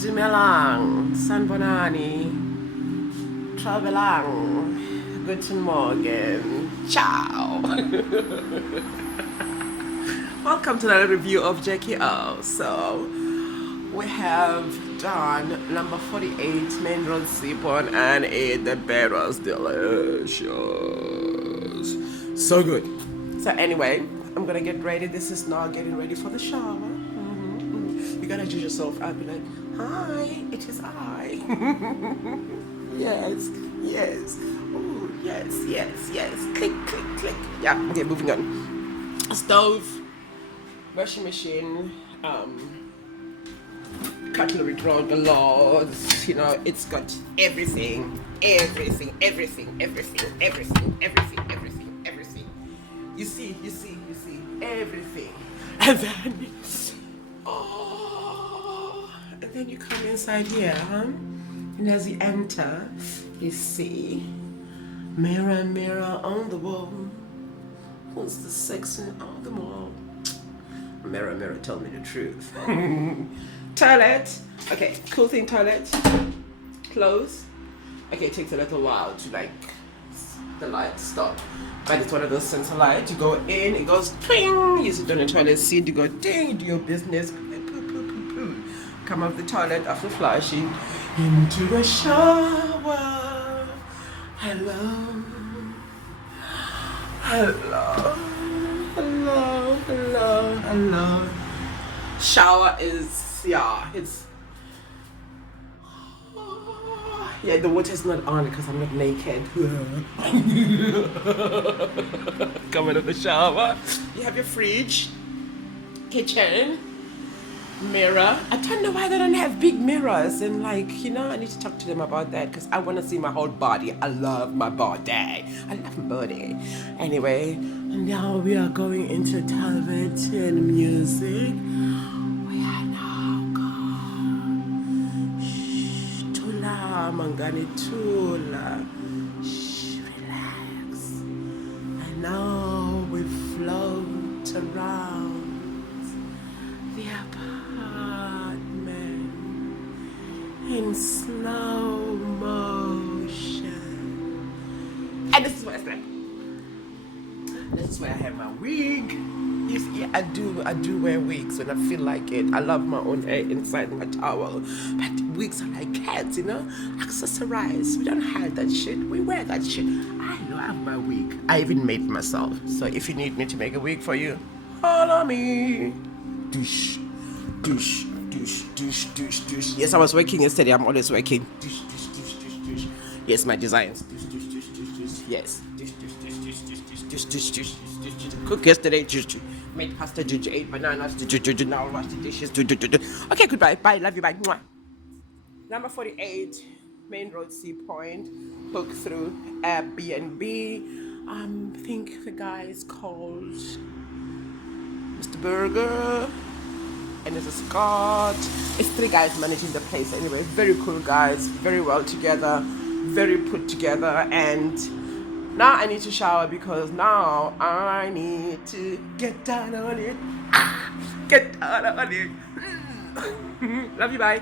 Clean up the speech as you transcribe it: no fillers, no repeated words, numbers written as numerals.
Dumelang, Sanbonani, Travelang, Guten Morgen, ciao. Welcome to another review of Jacky. So we have done number 48, main road sipon, and the barrels delicious. So good. So anyway, I'm gonna get ready. This is now getting ready for the shower. You gotta judge yourself. I'll be like, hi, it is I. Yes, yes. Oh, yes. Click, click, click. Yeah, okay, moving on. Stove, washing machine, cutlery drawer, the laws, it's got everything. You see, everything. And then, and then you come inside here, and as you enter, you see, mirror, mirror on the wall, who's the section on the wall? Mirror, mirror, tell me the truth. Toilet, okay, cool thing, toilet, close. Okay, it takes a little while to the light stop, but it's one of those sensor lights. You go in, it goes twing. You sit on the toilet seat, you go ding, you do your business. Come off the toilet after flushing into the shower. Hello. Shower is, the water's not on because I'm not naked. Coming out of the shower. You have your fridge, kitchen, mirror. I don't know why they don't have big mirrors, and I need to talk to them about that because I want to see my whole body. I love my body. Anyway, now we are going into television music. We are now going. Tula mangani tula. Relax. And now we float around the apartment in slow motion. And this is what it's like. This is where I have my wig. You see, I do wear wigs when I feel like it. I love my own hair inside my towel. But wigs are like cats, accessorized. We don't hide that shit. We wear that shit. I love my wig. I even made it myself. So if you need me to make a wig for you, follow me. Douche. Yes, I was working yesterday. I'm always working. Douche. Yes, my designs. Yes. Cook yesterday. Made pasta. Ate bananas. Now wash the dishes. Okay, goodbye. Bye. Love you. Bye. Mwah. Number 48, Main Road Sea Point. Book through Airbnb. I think the guy is called Mr. Burger. And there's a Scott. It's 3 guys managing the place anyway. Very cool guys, very well together, very put together. And now I need to shower because now I need to get down on it. Get down on it. Love you, bye.